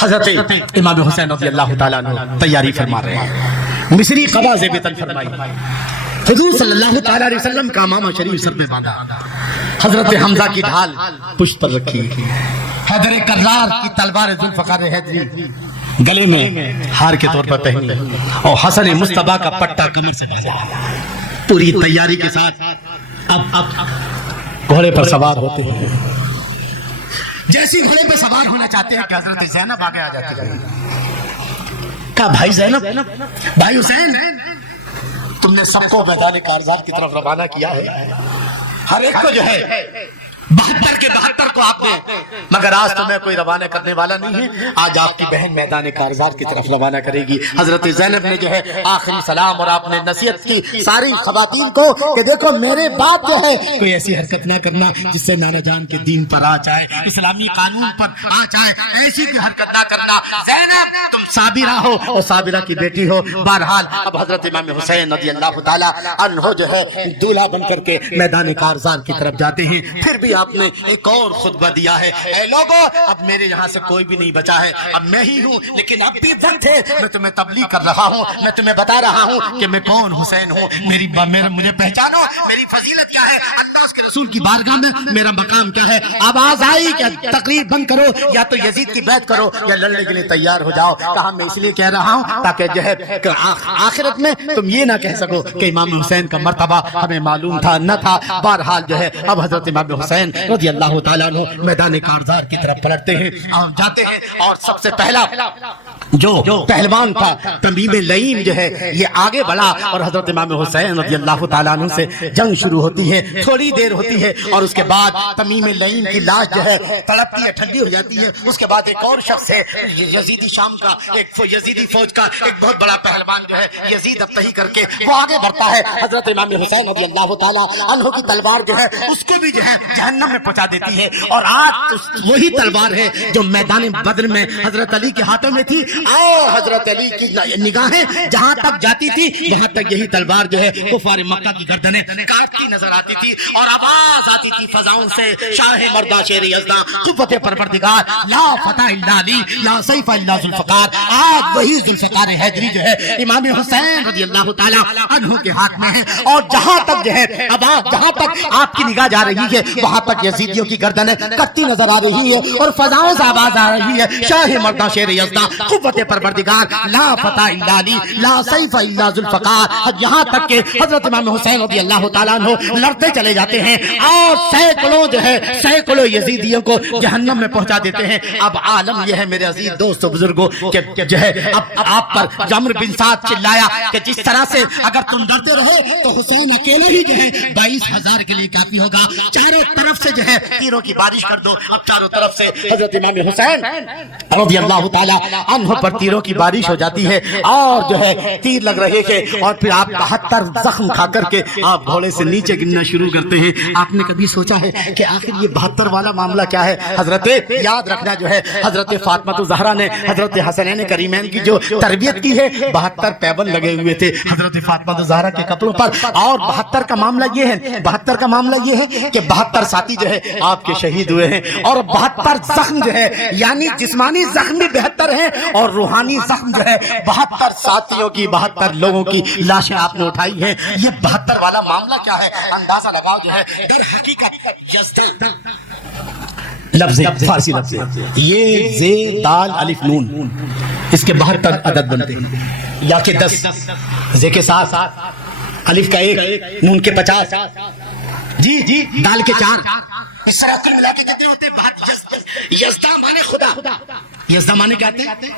حضرت امام حسین رضی اللہ تعالیٰ عنہ تیاری فرما رہے ہیں، مصری قبا زیبتن فرمائی، حضور صلی اللہ تعالیٰ علیہ وسلم کا امامہ شریف سر پہ باندھا، حضرت حمزہ کی ڈھال پشت پر رکھی، حیدر کرار کی تلوار ذوالفقار حیدری گلے میں ہار کے طور پر پہنی، اور حسن مصطفیٰ کا پٹا کمر سے بھاجا، پوری تیاری کے ساتھ اب گھوڑے پر سوار ہوتے ہیں۔ جیسی گھوڑے پہ سوار ہونا چاہتے ہیں کہ حضرت زینب آگے آ جاتی ہے، کہا بھائی زینب، بھائی حسین، تم نے سب کو میدان کارزار کی طرف روانہ کیا ہے، ہر ایک کو جو ہے 72 کے 72 کو آپ نے، مگر آج تو میں کوئی روانہ کرنے والا نہیں ہے، آج آپ کی بہن میدان کارزار کی طرف روانہ کرے گی۔ حضرت زینب نے جو ہے آخری سلام اور آپ نے نصیحت کی ساری خواتین کو کہ دیکھو میرے بعد جو ہے کوئی ایسی حرکت نہ کرنا جس سے نانا جان کے دین پر آ جائے، اسلامی قانون پر آ جائے، ایسی کوئی حرکت نہ کرنا۔ زینب تم صابرہ ہو اور صابرہ کی بیٹی ہو۔ بہرحال اب حضرت امام حسین رضی اللہ تعالیٰ عنہ جو ہے دولہا بن کر کے میدان کارزار کی طرف جاتے ہیں۔ پھر بھی آپ نے ایک اور خطبہ دیا ہے، اے لوگو اب میرے یہاں سے کوئی بھی نہیں بچا ہے، اب میں ہی ہوں، لیکن اب بھی وقت ہے، میں تمہیں تبلیغ کر رہا ہوں، میں تمہیں بتا رہا ہوں کہ میں کون حسین ہوں، مجھے پہچانو، میری فضیلت کیا ہے، اللہ کے رسول کی بارگاہ میں میرا مقام کیا ہے۔ آواز آئی کہ تقریر بند کرو، یا تو یزید کی بیعت کرو یا لڑنے کے لیے تیار ہو جاؤ۔ کہا میں اس لیے کہہ رہا ہوں تاکہ جو ہے آخرت میں تم یہ نہ کہہ سکو کہ امام حسین کا مرتبہ ہمیں معلوم تھا نہ تھا۔ بہرحال جو ہے اب حضرت امام حسین رضی اللہ تعالیٰ عنہ میدان کارزار کی طرف پلٹتے ہیں، جاتے ہیں، اور سب سے پہلا جو پہلوان تھا تمیم لئیم جو ہے یہ آگے بڑھا، اور حضرت امام حسین رضی اللہ تعالیٰ عنہ سے جنگ شروع ہوتی ہے، تھوڑی دیر ہوتی ہے، اور اس کے بعد تمیم لئیم کی لاش جو ہے تڑپتی ہے، ٹھنڈی ہو جاتی ہے۔ اس کے بعد ایک اور شخص ہے یزیدی شام کا، ایک یزیدی فوج کا ایک بہت بڑا پہلوان جو ہے یزید ابتہی کر کے وہ آگے بڑھتا ہے، حضرت امام حسین رضی اللہ تعالیٰ عنہ کی تلوار جو ہے اس کو بھی جو ہے جہنم میں پہنچا دیتی ہے، اور آج وہی تلوار ہے جو میدان بدر میں حضرت علی کے ہاتھوں میں تھی، اور حضرت علی کی نگاہیں جہاں تک جاتی تھی وہاں تک یہی تلوار جو ہے کفار مکہ کی گردنیں کاٹتی نظر آتی تھی، اور آواز آتی تھی فضاؤں سے، شاہ مردہ شیر یزداں قوت پروردگار، لا فتح الا علی لا سیف الا ذوالفقار۔ آج وہی ذوالفقار حیدری جو ہے امام حسین رضی اللہ تعالیٰ عنہ کے ہاتھ میں ہے، اور جہاں تک جو ہے اب جہاں تک آپ کی نگاہ جا رہی ہے وہاں تک یزیدیوں کی گردنیں کٹتی نظر آ رہی ہے، اور فضاؤں سے آواز آ رہی ہے، شاہ مردہ شیر یزداں قوت پروردگار، لا فتح الا علی لا سیف الا ذوالفقار۔ یہاں تک کہ حضرت امام حسین رضی اللہ تعالیٰ عنہ لڑتے چلے جاتے ہیں، اور سینکڑوں جو ہے سینکڑوں یزیدیوں کو جہنم میں پہنچا دیتے ہیں۔ اب عالم یہ ہے میرے عزیز دوستو بزرگوں کہ جو ہے اب آپ پر جمر بن سعد چلایا کہ جس طرح سے اگر تم ڈرتے رہے تو حسین اکیلے ہی جو ہے 22,000 کے لیے کافی ہوگا، چاروں طرف سے جو ہے تیروں کی بارش کر دو۔ اب چاروں طرف سے حضرت امام حسین رضی اللہ تعالیٰ عنہ پر تیروں کی بارش ہو جاتی ہے، اور جو ہے تیر لگ رہے ہیں، اور پھر آپ 72 زخم کھا کر کے آپ گھوڑے سے نیچے گرنا شروع کرتے ہیں۔ آپ نے کبھی سوچا ہے کہ آخر یہ 72 والا معاملہ کیا ہے؟ حضرت یاد رکھنا جو ہے حضرت فاطمہ الزہرا نے حضرت حسنین کریمین کی جو تربیت کی ہے، 72 پیبند لگے ہوئے تھے حضرت فاطمہ الزہرا کے کپڑوں پر، اور 72 کا معاملہ یہ ہے، 72 کا معاملہ یہ ہے کہ 72 ساتھی جو ہے آپ کے شہید ہوئے ہیں، اور 72 زخم جو ہے یعنی جسمانی زخم بھی 72 ہیں، اور روحانی زخم جو ہے 72 ساتھیوں کی 72 لوگوں کی لاشیں آپ نے اٹھائی ہیں۔ یہ 72 والا معاملہ کیا ہے اندازہ لگاؤ جو ہے در حقیقت لفظ فارسی لفظ یہ زے دال الف نون اس کے 72 عدد بنتے ہیں، یا کہ 10 زے کے ساتھ الف کا 1 نون کے 50 جی دال کے 4، اس طرح کل ملا کے کتنے ہوتے ہیں؟ بات یزدہ مانے خدا، یزدہ مانے کہتے ہیں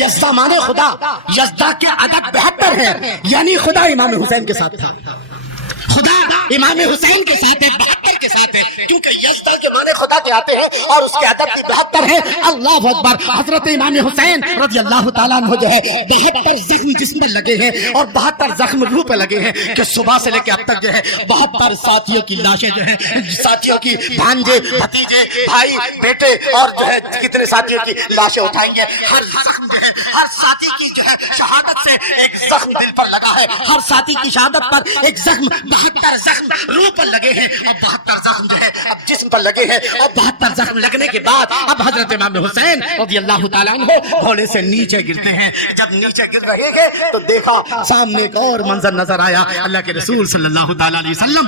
یزدہ مانے خدا، یزدہ کے عدد 72 ہیں، یعنی خدا امام حسین کے ساتھ تھا، خدا امام حسین کے ساتھ ہے، 72 کے ساتھ ہے، کیونکہ یزدہ کے معنی خدا کے آتے ہیں اور اس کے عدد بھی 72 ہے۔ اللہ اکبر۔ حضرت امام حسین رضی اللہ تعالیٰ عنہ جو ہے 72 زخم جسم میں لگے ہیں اور 72 زخم روح پہ لگے ہیں کہ صبح سے لے کے اب تک جو ہے 72 ساتھیوں کی لاشیں جو ہیں، ساتھیوں کی بھانجے بھتیجے بھائی بیٹے اور جو ہے کتنے ساتھیوں کی لاشیں اٹھائیں گے۔ ہر زخم جو ہے ہر ساتھی کی جو ہے شہادت سے ایک زخم دل پر لگا ہے، ہر ساتھی کی شہادت پر ایک زخم 72 زخم روح پر لگے ہیں، اور 72 زخم جو ہے اب جسم پر لگے ہیں، اور 72 زخم لگنے کے بعد اب حضرت امام حسین رضی اللہ تعالیٰ عنہ گھوڑے سے نیچے گرتے ہیں۔ جب نیچے گر رہے ہیں تو دیکھا سامنے ایک اور منظر نظر آیا، اللہ کے رسول صلی اللہ تعالیٰ علیہ وسلم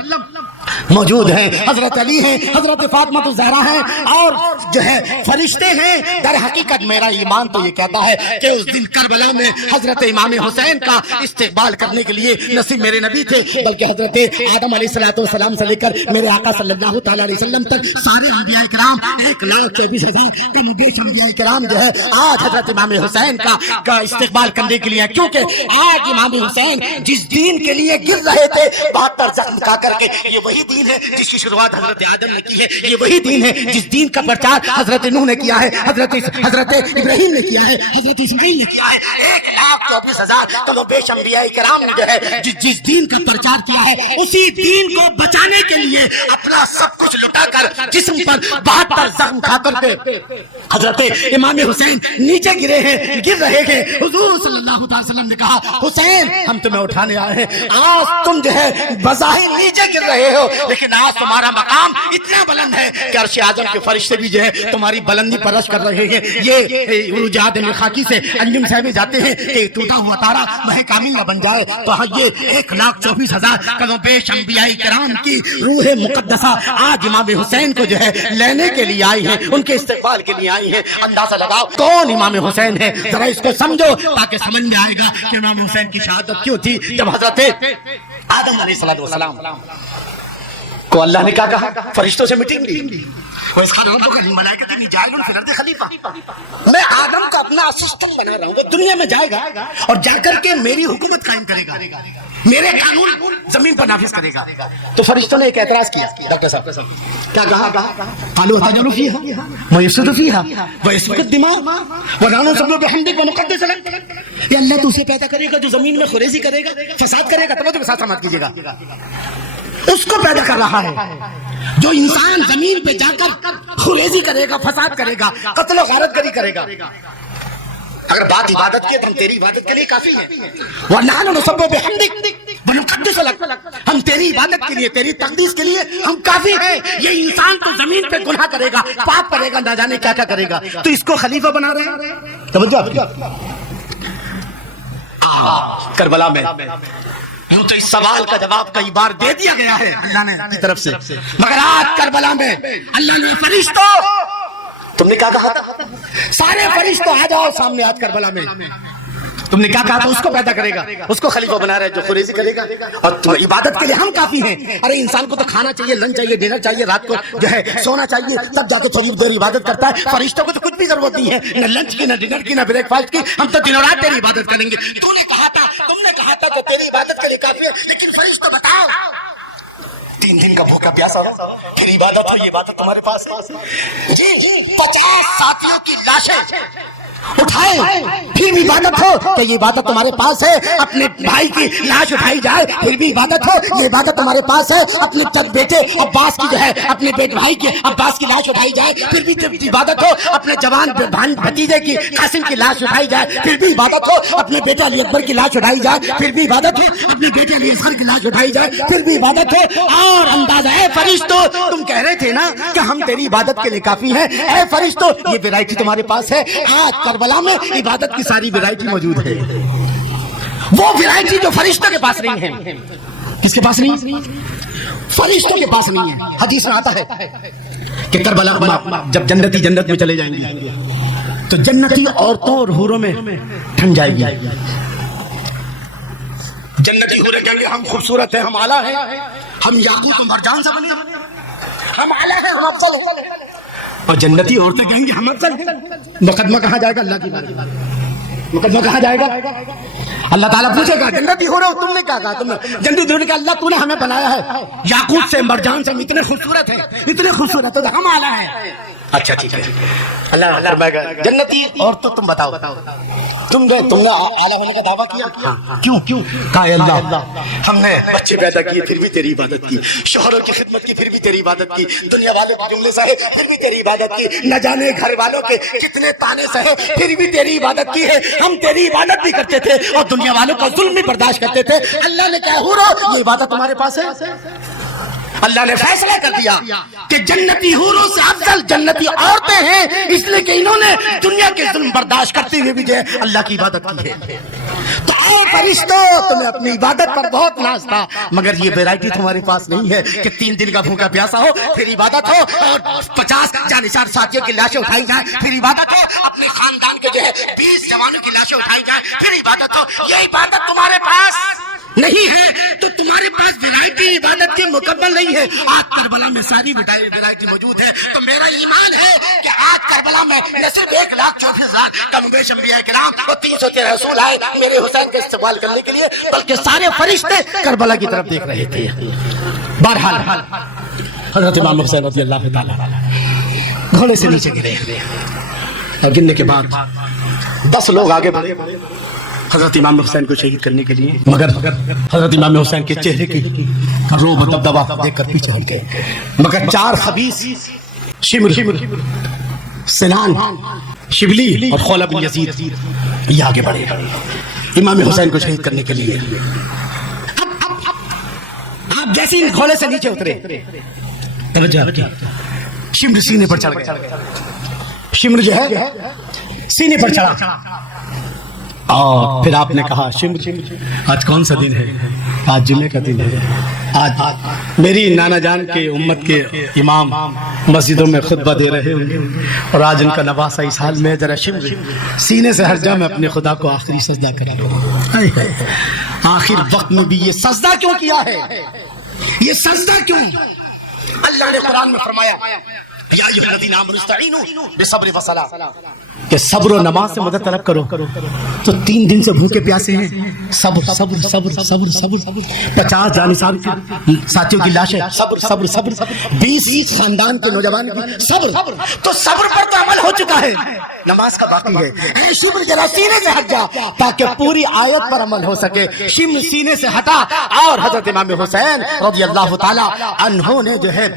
موجود ہیں، حضرت علی ہیں، حضرت فاطمہ الزہرا ہیں، اور جو ہے فرشتے ہیں۔ در حقیقت میرا ایمان تو یہ کہتا ہے کہ اس دن کربلا میں حضرت امام حسین کا استقبال کرنے کے لیے نہ صرف میرے نبی تھے بلکہ حضرت آدم علیہ السلام سے لے کر میرے آقا صلی اللہ تعالیٰ علیہ وسلم تک سارے انبیاء کرام 1,24,000 کم و بیش انبیاء کرام جو ہے آج حضرت امام حسین کا استقبال کرنے کے لیے، کیونکہ آج امام حسین جس دین کے لیے گر رہے تھے 72 زخم کھا کر کے، یہ وہی دین ہے جس کی شروعات حضرت آدم نے کی ہے، یہ وہی دین ہے جس دین کا پرچار حضرت نوح نے کیا ہے، حضرت ابراہیم نے کیا ہے، حضرت اسماعیل نے کیا ہے۔ 1,24,000 کم و بیش انبیاء کرام نے جو ہے جس دین کا پرچار کیا ہے، اسی دین کو بچانے کے لیے اپنا سب کچھ لٹا کر جسم پر 72 زخم کھا کر کے حضرت امام حسین نیچے گرے ہیں، گر رہے ہیں۔ حضور صلی اللہ علیہ وسلم نے کہا حسین ہم تمہیں اٹھانے آئے ہیں، آج تم جو ہے بظاہر نیچے گر رہے ہو لیکن آج تمہارا مقام اتنا بلند ہے کہ عرش اعظم کے فرشتے بھی جو ہے تمہاری بلندی پرش کر رہے ہیں۔ یہ عروج آدم خاکی سے انجم صاحب جاتے ہیں کہ ٹوٹا ہوا تارا مہ کامل نہ بن جائے، تو یہ 1,24,000 کم و بیش انبیاء کرام کی روح مقدسہ آج امام حسین کو جو ہے لینے کے لیے آئی ہے، ان کے استقبال کے لیے آئی ہے۔ اندازہ لگاؤ کون امام حسین ہے، ذرا اس کو سمجھو تاکہ سمجھ میں آئے گا کہ امام حسین کی شہادت کیوں تھی۔ جب حضرت آدم علیہ السلام کو اللہ نے کیا کہا، فرشتوں سے میٹنگ لی، میں آدم کو اپنا اسسٹنٹ بنا رہا ہوں، وہ دنیا میں جائے گا اور جا کر کے میری حکومت قائم کرے گا، میرے قانون زمین پر نافذ کرے گا۔ تو فرشتوں نے ایک اعتراض کیا، ڈاکٹر صاحب کیا کہا، قالوا اتجعل فيها ويفسد فيها ويسفك الدماء ونحن نسبح بحمدك ونقدس لك، یہ اللہ تو اسے پیدا کرے گا جو زمین میں خوریزی کرے گا، فساد کرے گا، توجہ کے ساتھ سماعت کیجیے گا، اس کو پیدا کر رہا ہے جو انسان زمین پہ جا کر خوریزی کرے گا، فساد کرے گا، قتل و غارت گری کرے گا۔ اگر بات عبادت کی ہے تو ہم تیری عبادت کے لیے کافی ہیں، وَنَحْنُ نُسَبِّحُ بِحَمْدِكَ وَنُقَدِّسُ لَكَ، ہم تیری عبادت کے لیے، تیری تقدیس کے لیے ہم کافی ہیں۔ یہ انسان تو زمین پہ گناہ کرے گا، پاپ کرے گا، نہ جانے کیا کیا کرے گا، تو اس کو خلیفہ بنا رہے ہیں۔ توجہ آپ کی کربلا میں یوں تو اس سوال کا جواب کئی بار دے دیا گیا ہے اللہ نے اپنی طرف سے، مگر آج کربلا میں اللہ نے فرشتوں، تم نے کیا کہا تھا، سارے فرشتوں آ جاؤ سامنے آج کربلا میں، تم نے کیا کہا تھا، اس کو پیدا کرے گا، اس کو خلیفہ بنا رہا ہے جو خوریزی کرے گا، اور عبادت کے لیے ہم کافی ہیں۔ ارے انسان کو تو کھانا چاہیے، لنچ چاہیے، ڈنر چاہیے، رات کو جو ہے سونا چاہیے، تب جا کے تھوڑی دیر عبادت کرتا ہے۔ فرشتوں کو تو کچھ بھی ضرورت نہیں ہے، نہ لنچ کی، نہ ڈنر کی، نہ بریک فاسٹ کی، ہم تو دنوں رات تیری عبادت کریں گے۔ تم نے کہا تھا کہ تیری عبادت کے لیے کافی ہے، لیکن فرشتوں بتاؤ 3 دن کا بھوکا پیاسا ہو پھر عبادت ہو، یہ عبادت تمہارے پاس ہے؟ جی 50 ساتھیوں کی لاشیں اٹھائے پھر بھی عبادت ہو کہ یہ عبادت تمہارے پاس ہے؟ اپنے بھائی کی لاش اٹھائی جائے پھر بھی عبادت ہو، یہ عبادت تمہارے پاس ہے؟ اپنے بیٹے عباس کی جو ہے اپنے بیٹے بھائی کی عباس کی لاش اٹھائی جائے پھر بھی عبادت ہو؟ اپنے جوان بھتیجے کی قاسم کی لاش اٹھائی جائے پھر بھی عبادت ہو؟ اپنے بیٹے علی اکبر کی لاش اٹھائی جائے پھر بھی عبادت ہو؟ اپنے بیٹے علی اصغر کی لاش اٹھائی جائے پھر بھی عبادت ہو؟ اور اندازہ ہے فرشتوں، تم کہہ رہے تھے نا کہ ہم تیری عبادت کے لیے کافی ہیں، اے فرشتوں یہ ویرائٹی تمہارے پاس ہے۔ آج کربلا میں عبادت کی ساری ویرائٹی موجود ہے، وہ ویرائٹی جو فرشتوں کے پاس نہیں ہے۔ کس کے پاس نہیں؟ فرشتوں کے پاس نہیں ہے۔ حدیث میں آتا ہے کہ کربلا جب جنتی جنت میں چلے جائیں گے تو جنتی عورتوں اور حوروں میں ٹھن جائے گی، جنتی حوریں کہیں گے ہم خوبصورت ہیں، ہم اعلیٰ ہیں، ہم یاقوت و مرجان سے بنے، ہم اعلیٰ ہیں، ہم افضل ہیں، اور جنتی عورتیں کہیں گے ہم افضل ہیں۔ مقدمہ کہاں جائے گا؟ اللہ کی بارگاہ میں۔ مقدمہ کہاں جائے گا؟ اللہ تعالیٰ پوچھے گا جنتی ہو رہے ہو، تم نے کیا کہا؟ تم نے جنتی ہو نے کہا اللہ تو نے ہمیں بنایا ہے یاقوت سے، مرجان سے، ہم اتنے خوبصورت ہیں، اتنے خوبصورت ہیں، ہم اعلیٰ ہیں۔ اچھا ٹھیک ہے. اللہ فرمائے گا جنتی اور تو تم بتاؤ تم نے اعلیٰ ہونے کا دعویٰ کیا کیوں کہا اللہ ہم نے بچے پیدا کیے پھر بھی تیری عبادت کی, شوہروں کی خدمت کی پھر بھی تیری عبادت کی, دنیا والوں کے جملے سہے پھر بھی تیری عبادت کی, نہ جانے گھر والوں کے کتنے تانے سہے پھر بھی تیری عبادت کی ہے. ہم تیری عبادت بھی کرتے تھے اور دنیا والوں کا ظلم بھی برداشت کرتے تھے. اللہ نے کہا حورو یہ عبادت تمہارے پاس ہے. اللہ نے فیصلہ کر دیا کہ جنتی حوروں سے افضل جنتی عورتیں ہیں, اس لیے کہ انہوں نے دنیا کے ظلم برداشت کرتے ہوئے بھی جو ہے اللہ کی عبادت کی ہے. تو اے فرشتوں تمہیں اپنی عبادت پر بہت ناز تھا, مگر یہ ویرائٹی تمہارے پاس نہیں ہے کہ 3 دن کا بھوکا پیاسا ہو پھر عبادت ہو, اور 50 جانشار ساتھیوں کی لاشیں اٹھائی جائیں پھر عبادت ہو, اپنے خاندان کے جو ہے 20 جوانوں کی لاشیں اٹھائی جائیں پھر عبادت ہو. یہ عبادت تمہارے پاس نہیں ہے تو تمہارے پاس ویرائٹی عبادت کی مکمل نہیں ہے. آج کربلا میں ساری ویرائٹی موجود ہے. تو میرا ایمان ہے کہ آج کربلا میں نہ صرف 1,34,000 کم بیش انبیاء کرام اور 313 رسول آئے میرے حسین کا استقبال کرنے کے لیے, بلکہ سارے فرشتے کربلا کی طرف دیکھ رہے تھے. بہرحال حضرت امام حسین رضی اللہ تعالی گھوڑے سے نیچے گرے اور گرنے کے بعد 10 لوگ آگے بڑھے حضرت امام حسین کو شہید کرنے کے لیے, مگر حضرت امام حسین کے چہرے کی روب و دبدبا دیکھ کر پیچھے ہٹ گئے. مگر 4 خبیث شمر سنان شبلی اور خولہ بن یزید یہ آگے بڑھے امام حسین کو شہید کرنے کے لیے. آپ جیسے ہی گھوڑے سے نیچے اترے توجہ رکھیں, شمر سینے پر چڑھ گئے. شمر جو ہے سینے پر چڑھا اور پھر آپ نے کہا شمر آج کون سا دن ہے؟ آج جمعے کا دن ہے. آج میری نانا جان کے امت کے امام مسجدوں میں خطبہ دے رہے ہوں گے اور آج ان کا نواسہ اس حال میں, ذرا شمر سینے سے ہٹ جا, میں اپنے خدا کو آخری سجدہ کر لوں. آخر وقت میں بھی یہ سجدہ کیوں کیا ہے؟ یہ سجدہ کیوں؟ اللہ نے قرآن میں فرمایا یا ایھا الذین آمنوا استعینوا بالصبر والصلاۃ, کہ صبر و نماز سے مدد طلب کرو. تو 3 دن سے بھوکے پیاسے ہیں, صبر صبر صبر صبر صبر, 50 جانشار ساتھیوں کی لاشیں, صبر صبر صبر, 20 خاندان کے نوجوان کی صبر. تو صبر پر تو عمل ہو چکا ہے, نماز کا باقی ہے. اے شمر ذرا سینے سے ہٹ جا تاکہ پوری آیت پر عمل ہو سکے. شمر سینے سے ہٹا اور حضرت امام حسین رضی اللہ تعالی عنہ نے جو ہے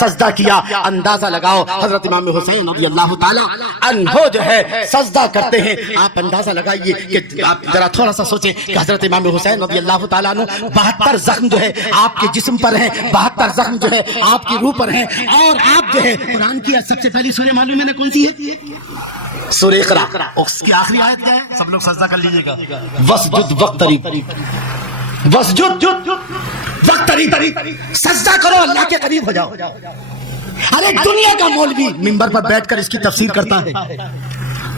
سجدہ کیا. اندازہ لگاؤ حضرت امام حسین رضی اللہ تعالی عنہ جو ہے سجدہ کرتے ہیں. آپ اندازہ لگائیے کہ آپ ذرا تھوڑا سا سوچیں کہ حضرت امام حسین رضی اللہ تعالیٰ عنہ 72 زخم جو ہے آپ کے جسم پر ہیں, 72 زخم جو ہے آپ کی روح پر ہیں, اور آپ جو ہے قرآن کی سب سے پہلی سورہ معلوم ہے نا کون سی ہے؟ سورہ اقرا. اس کی آخری آیت کیا ہے؟ سب لوگ سجدہ کر لیجئے گا. وسجد وقترب, وسجد وقترب, سجدہ کرو اللہ کے قریب ہو جاؤ. ارے دنیا کا مولوی منبر پر بیٹھ کر اس کی تفسیر کرتا ہے,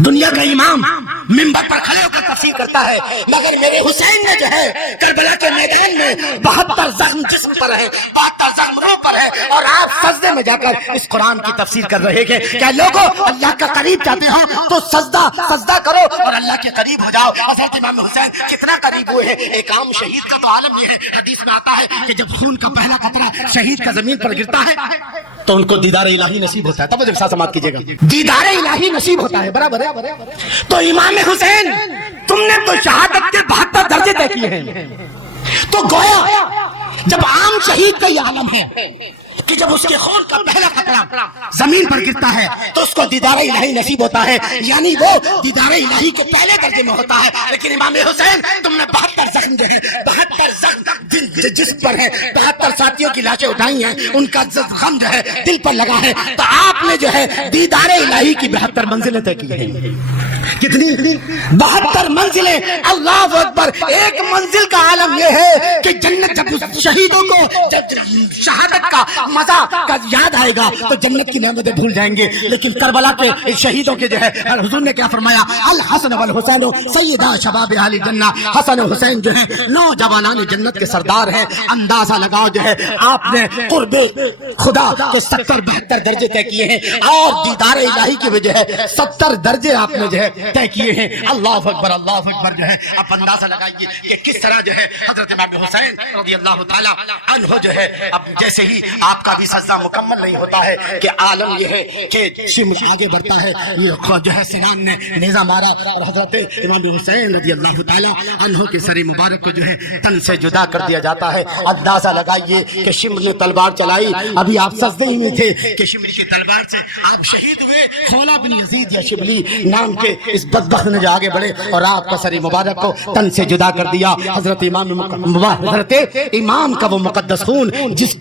دنیا کا امام منبر پر کھڑے ہو کر تفسیر کرتا ہے, مگر میرے حسین نے جو ہے کربلا کے میدان میں 72 زخم جسم پر ہے, 72 زخم روح پر ہے, اور آپ سجدے میں جا کر اس قرآن کی تفسیر کر رہے ہیں. کیا لوگوں اللہ کا قریب چاہتے ہو تو سجدہ کرو اور اللہ کے قریب ہو جاؤ. حضرت امام حسین کتنا قریب ہوئے ہیں. ایک عام شہید کا تو عالم یہ ہے, حدیث میں آتا ہے کہ جب خون کا پہلا قطرہ شہید کا زمین پر گرتا ہے تو ان کو دیدار الہی نصیب ہوتا ہے. توجہ کے ساتھ سماعت کیجیے گا, دیدار الہی نصیب ہوتا ہے. برابر ہے. تو امام حسین تم نے تو شہادت کے 72 درجے طے کیے ہیں. تو گویا جب عام شہید کا یہ عالم ہے کہ جب اس کے خون کا پہلا قطرہ زمین پر گرتا ہے تو اس کو دیدار الہی نصیب ہوتا ہے, یعنی وہ دیدار الہی کے پہلے درجے میں ہوتا ہے. لیکن امام حسین تم نے 72 زخم جو ہے 72 زخم جسم پر ہے, 72 ساتھیوں کی لاشیں اٹھائی ہیں, ان کا غم جو ہے دل پر لگا ہے. تو آپ نے جو ہے دیدار الہی کی 72 منزلیں طے کی ہیں. کتنی؟ 72 منزلیں. اللہ اکبر. ایک منزل کا عالم یہ ہے کہ جنت جب شہیدوں کو جب شہادت کا مزہ کا یاد آئے گا تو جنت کی نعمتیں بھول جائیں گے. لیکن کربلا کے شہیدوں کے جو ہے حضور نے کیا فرمایا, الحسن والحسین سیدا شباب اہل جنہ. حسن و حسین جو ہے نوجوانان جنت کے سردار ہیں. اندازہ لگاؤ جو ہے آپ نے قرب خدا کے 70-72 درجے طے کیے ہیں, اور دیدار الہی کی وجہ ہے 70 درجے آپ نے جو ہے طے کیے ہیں. اللہ اکبر اللہ اکبر. جو ہے آپ اندازہ لگائیے کہ کس طرح جو ہے حضرت امام حسین رضی اللہ تعالی عنہ جو ہے اب جیسے ہی آپ کا بھی سجدہ مکمل نہیں ہوتا ہے کہ عالم یہ ہے کہ شمر آگے بڑھتا ہے، یہ جو ہے سنان نے نیزہ مارا اور حضرت امام حسین رضی اللہ تعالی عنہ کے سر مبارک کو جو ہے تن سے جدا کر دیا جاتا ہے۔ اندازہ لگائیے کہ شمر نے تلوار چلائی، ابھی آپ سجدے ہی میں تھے کہ شمر کی تلوار سے آپ شہید ہوئے۔ خولا بن یزید یا شبلی نام کے اس بدبخت نے جو آگے بڑھے اور آپ کا سر مبارک کو تن سے جدا کر دیا۔ حضرت امام کا وہ مقدس خون جس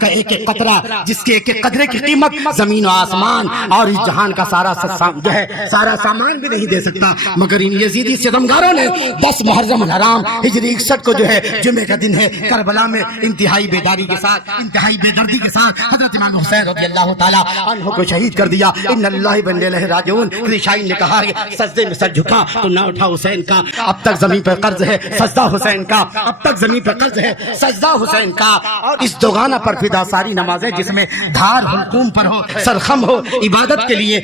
کا ایک ایک قطرہ، جس کے ایک ایک قطرے کی قیمت زمین و آسمان اور اس جہان کا سارا جو ہے سارا سامان بھی نہیں دے سکتا، مگر ان یزیدی ستمگاروں نے 10 محرم الحرام ہجری 61 کو جو ہے جمعے کا دن ہے، کربلا میں انتہائی بیداری کے ساتھ، انتہائی بے دردی کے ساتھ حضرت امام حسین رضی اللہ تعالی عنہ کو شہید کر دیا۔ ان اللہ و انا الیہ راجعون۔ شاعر نے کہا کہ سجدے میں سر جھکا تو نہ اٹھا حسین کا، اب تک زمین پر قرض ہے سجدہ حسین کا، اب تک زمین پر قرض ہے سجدہ حسین کا۔ اس دوگانہ پر فدا ساری نمازیں جس میں دھار حلقوم پر ہو، سرخم ہو عبادت کے لیے